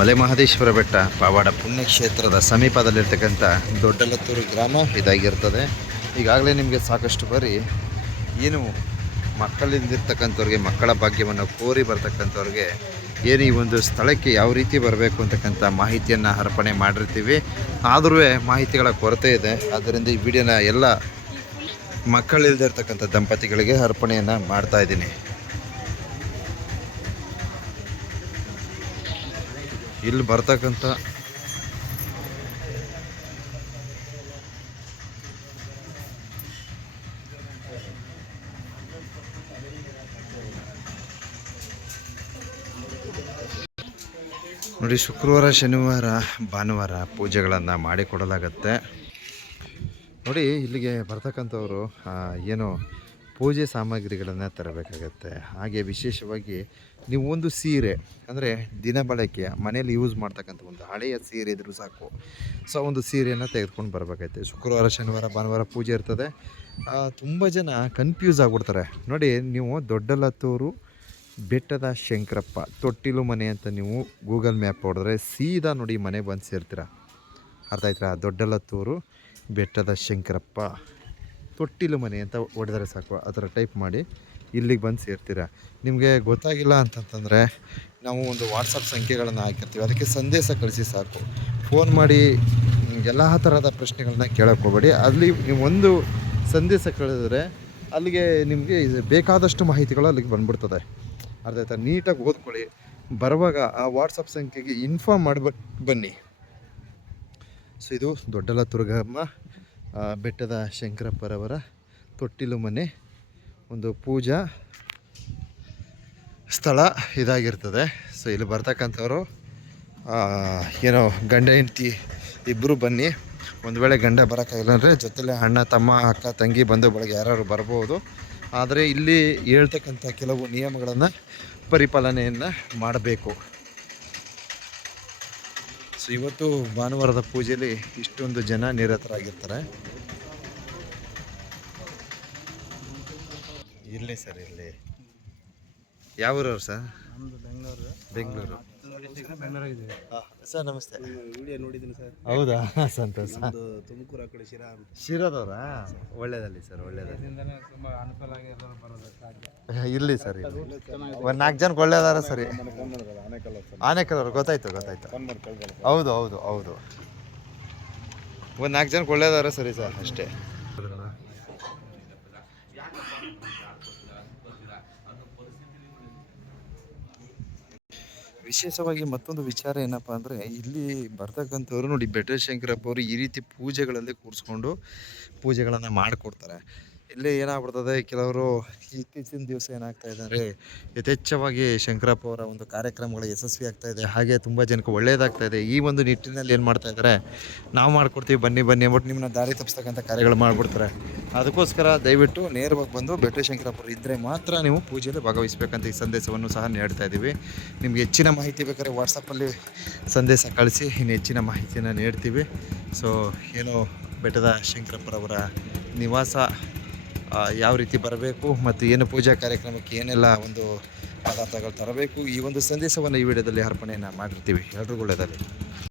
ಮಲೆ ಮಹದೇಶ್ವರ ಬೆಟ್ಟ ಪಾವಡ ಪುಣ್ಯಕ್ಷೇತ್ರದ ಸಮೀಪದಲ್ಲಿರ್ತಕ್ಕಂಥ ದೊಡ್ಡಲತ್ತೂರು ಗ್ರಾಮ ಇದಾಗಿರ್ತದೆ. ಈಗಾಗಲೇ ನಿಮಗೆ ಸಾಕಷ್ಟು ಬಾರಿ ಏನು ಮಕ್ಕಳಿಂದಿರ್ತಕ್ಕಂಥವ್ರಿಗೆ, ಮಕ್ಕಳ ಭಾಗ್ಯವನ್ನು ಕೋರಿ ಬರ್ತಕ್ಕಂಥವ್ರಿಗೆ ಏನು ಈ ಒಂದು ಸ್ಥಳಕ್ಕೆ ಯಾವ ರೀತಿ ಬರಬೇಕು ಅಂತಕ್ಕಂಥ ಮಾಹಿತಿಯನ್ನು ಅರ್ಪಣೆ ಮಾಡಿರ್ತೀವಿ. ಆದರೂ ಮಾಹಿತಿಗಳ ಕೊರತೆ ಇದೆ. ಆದ್ದರಿಂದ ಈ ವಿಡಿಯೋನ ಎಲ್ಲ ಮಕ್ಕಳಿಲ್ದಿರ್ತಕ್ಕಂಥ ದಂಪತಿಗಳಿಗೆ ಅರ್ಪಣೆಯನ್ನು ಮಾಡ್ತಾಯಿದ್ದೀನಿ. ಇಲ್ಲಿ ಬರ್ತಕ್ಕಂಥ ನೋಡಿ, ಶುಕ್ರವಾರ, ಶನಿವಾರ, ಭಾನುವಾರ ಪೂಜೆಗಳನ್ನು ಮಾಡಿಕೊಡಲಾಗತ್ತೆ. ನೋಡಿ, ಇಲ್ಲಿಗೆ ಬರ್ತಕ್ಕಂಥವ್ರು ಏನು ಪೂಜೆ ಸಾಮಗ್ರಿಗಳನ್ನು ತರಬೇಕಾಗತ್ತೆ. ಹಾಗೆ ವಿಶೇಷವಾಗಿ ನೀವು ಒಂದು ಸೀರೆ, ಅಂದರೆ ದಿನ ಬಳಕೆಯ ಮನೇಲಿ ಯೂಸ್ ಮಾಡ್ತಕ್ಕಂಥ ಒಂದು ಹಳೆಯ ಸೀರೆ ಇದ್ರೂ ಸಾಕು. ಸೊ ಒಂದು ಸೀರೆಯನ್ನು ತೆಗೆದುಕೊಂಡು ಬರಬೇಕಾಯ್ತು. ಶುಕ್ರವಾರ, ಶನಿವಾರ, ಭಾನುವಾರ ಪೂಜೆ ಇರ್ತದೆ. ತುಂಬ ಜನ ಕನ್ಫ್ಯೂಸ್ ಆಗಿಬಿಡ್ತಾರೆ. ನೋಡಿ, ನೀವು ದೊಡ್ಡಲತ್ತೂರು ಬೆಟ್ಟದ ಶಂಕರಪ್ಪ ತೊಟ್ಟಿಲು ಮನೆ ಅಂತ ನೀವು ಗೂಗಲ್ ಮ್ಯಾಪ್ ಹೊಡೆದ್ರೆ ಸೀದಾ ನೋಡಿ ಮನೆ ಬಂದು ಸೇರ್ತೀರ. ಅರ್ಥ ಆಯ್ತಾ? ದೊಡ್ಡಲತ್ತೂರು ಬೆಟ್ಟದ ಶಂಕರಪ್ಪ ತೊಟ್ಟಿಲು ಮನೆ ಅಂತ ಹೊಡೆದರೆ ಸಾಕು. ಆ ಥರ ಟೈಪ್ ಮಾಡಿ ಇಲ್ಲಿಗೆ ಬಂದು ಸೇರ್ತೀರ. ನಿಮಗೆ ಗೊತ್ತಾಗಿಲ್ಲ ಅಂತಂತಂದರೆ ನಾವು ಒಂದು ವಾಟ್ಸಪ್ ಸಂಖ್ಯೆಗಳನ್ನು ಹಾಕಿರ್ತೀವಿ, ಅದಕ್ಕೆ ಸಂದೇಶ ಕಳಿಸಿ ಸಾಕು. ಫೋನ್ ಮಾಡಿ ಎಲ್ಲ ಥರದ ಪ್ರಶ್ನೆಗಳನ್ನ ಕೇಳೋಕ್ಕೆ ಹೋಗಬೇಡಿ. ಅಲ್ಲಿ ನೀವು ಒಂದು ಸಂದೇಶ ಕಳಿದ್ರೆ ಅಲ್ಲಿಗೆ ನಿಮಗೆ ಬೇಕಾದಷ್ಟು ಮಾಹಿತಿಗಳು ಅಲ್ಲಿಗೆ ಬಂದ್ಬಿಡ್ತದೆ. ಅರ್ಥ ಆಯ್ತಾ? ನೀಟಾಗಿ ಓದ್ಕೊಳ್ಳಿ. ಬರುವಾಗ ಆ ವಾಟ್ಸಪ್ ಸಂಖ್ಯೆಗೆ ಇನ್ಫಾರ್ಮ್ ಮಾಡಿಬಿಟ್ಟು ಬನ್ನಿ. ಸೊ ಇದು ದೊಡ್ಡಲತ್ತೂರು ಗ್ರಾಮ ಬೆಟ್ಟದ ಶಂಕರಪ್ಪರವರ ತೊಟ್ಟಿಲು ಮನೆ, ಒಂದು ಪೂಜಾ ಸ್ಥಳ ಇದಾಗಿರ್ತದೆ. ಸೊ ಇಲ್ಲಿ ಬರ್ತಕ್ಕಂಥವ್ರು ಏನೋ ಗಂಡ ಹೆಂಡತಿ ಇಬ್ಬರು ಬನ್ನಿ. ಒಂದು ವೇಳೆ ಗಂಡ ಬರೋಕ್ಕಾಗಿಲ್ಲ ಅಂದರೆ ಜೊತೆಲೆ ಅಣ್ಣ, ತಮ್ಮ, ಅಕ್ಕ, ತಂಗಿ, ಬಂಧು ಬಳಗ ಯಾರು ಬರ್ಬೋದು. ಆದರೆ ಇಲ್ಲಿ ಹೇಳ್ತಕ್ಕಂಥ ಕೆಲವು ನಿಯಮಗಳನ್ನು ಪರಿಪಾಲನೆಯನ್ನು ಮಾಡಬೇಕು. ಸೊ ಇವತ್ತು ಭಾನುವಾರದ ಪೂಜೆಯಲ್ಲಿ ಇಷ್ಟೊಂದು ಜನ ನಿರತರಾಗಿರ್ತಾರೆ. ಇರಲಿ ಸರ್, ಇರಲಿ. ಯಾವ ಊರವ್ರು ಸರ್? ಬೆಂಗಳೂರು. ಸರ್ ನಮಸ್ತೆ. ವಿಡಿಯೋ ನೋಡಿದ್ದೀನಿ ಸರ್. ಹೌದಾ? ಸಂತೋಷ. ತುಮಕೂರು ಆ ಕಡೆ ಶಿರಾ ಅಂತ. ಶಿರಾದವರಾ? ಒಳ್ಳೇದಲ್ಲಿ ಸರ್, ಒಳ್ಳೇದಲ್ಲಿ. ತುಂಬ ಅನುಕೂಲ ಆಗಿ ಬರೋದು ಸಾಧ್ಯ. ಇರಲಿ ಸರ್, ಇರಲಿ. ಒಂದು 4 ಜನಕ್ಕೆ ಒಳ್ಳೇದಾರ ಸರಿ. ಆನೆಕಲ್ಲವ್ರು ಗೊತ್ತಾಯ್ತು. ಹೌದು. ಒಂದು 4 ಜನಕ್ಕೆ ಒಳ್ಳೇದಾರ ಸರಿ ಸರ್, ಅಷ್ಟೇ. ವಿಶೇಷವಾಗಿ ಮತ್ತೊಂದು ವಿಚಾರ ಏನಪ್ಪ ಅಂದರೆ, ಇಲ್ಲಿ ಬರ್ತಕ್ಕಂಥವ್ರು ನೋಡಿ, ಬೆಟ್ಟ ಶಂಕರಪ್ಪ ಅವರು ಈ ರೀತಿ ಪೂಜೆಗಳಲ್ಲಿ ಕೂರಿಸ್ಕೊಂಡು ಪೂಜೆಗಳನ್ನು ಮಾಡಿಕೊಡ್ತಾರೆ. ಇಲ್ಲಿ ಏನಾಗ್ಬಿಡ್ತದೆ, ಕೆಲವರು ಇತ್ತೀಚಿನ ದಿವಸ ಏನಾಗ್ತಾ ಇದ್ದಾರೆ, ಯಥೇಚ್ಛವಾಗಿ ಶಂಕರಪ್ಪ ಅವರ ಒಂದು ಕಾರ್ಯಕ್ರಮಗಳು ಯಶಸ್ವಿ ಆಗ್ತಾ ಇದೆ. ಹಾಗೆ ತುಂಬ ಜನಕ್ಕೆ ಒಳ್ಳೆಯದಾಗ್ತಾ ಇದೆ. ಈ ಒಂದು ನಿಟ್ಟಿನಲ್ಲಿ ಏನು ಮಾಡ್ತಾ ಇದ್ದಾರೆ, ನಾವು ಮಾಡ್ಕೊಡ್ತೀವಿ ಬನ್ನಿ ಅಂದ್ಬಿಟ್ಟು ನಿಮ್ಮನ್ನ ದಾರಿ ತಪ್ಪಿಸ್ತಕ್ಕಂಥ ಕಾರ್ಯಗಳು ಮಾಡಿಬಿಡ್ತಾರೆ. ಅದಕ್ಕೋಸ್ಕರ ದಯವಿಟ್ಟು ನೇರವಾಗಿ ಬಂದು ಬೆಟ್ಟ ಶಂಕರಪ್ಪ ಇದ್ದರೆ ಮಾತ್ರ ನೀವು ಪೂಜೆಯಲ್ಲಿ ಭಾಗವಹಿಸಬೇಕಂತ ಈ ಸಂದೇಶವನ್ನು ಸಹ ನೀಡ್ತಾ ಇದ್ದೀವಿ. ನಿಮ್ಗೆ ಹೆಚ್ಚಿನ ಮಾಹಿತಿ ಬೇಕಾದ್ರೆ ವಾಟ್ಸಪ್ಪಲ್ಲಿ ಸಂದೇಶ ಕಳಿಸಿ, ಇನ್ನು ಹೆಚ್ಚಿನ ಮಾಹಿತಿಯನ್ನು ನೀಡ್ತೀವಿ. ಸೊ ಏನು ಬೆಟ್ಟದ ಶಂಕರಪ್ಪರವರ ನಿವಾಸ ಯಾವ ರೀತಿ ಬರಬೇಕು ಮತ್ತು ಏನು ಪೂಜಾ ಕಾರ್ಯಕ್ರಮಕ್ಕೆ ಏನೆಲ್ಲ ಒಂದು ಪದಾರ್ಥಗಳು ತರಬೇಕು, ಈ ಒಂದು ಸಂದೇಶವನ್ನು ಈ ವಿಡಿಯೋದಲ್ಲಿ ಅರ್ಪಣೆಯನ್ನು ಮಾಡಿರ್ತೀವಿ. ಎಲ್ರಿಗೂ ಒಳ್ಳೆಯದಾಗಲಿ.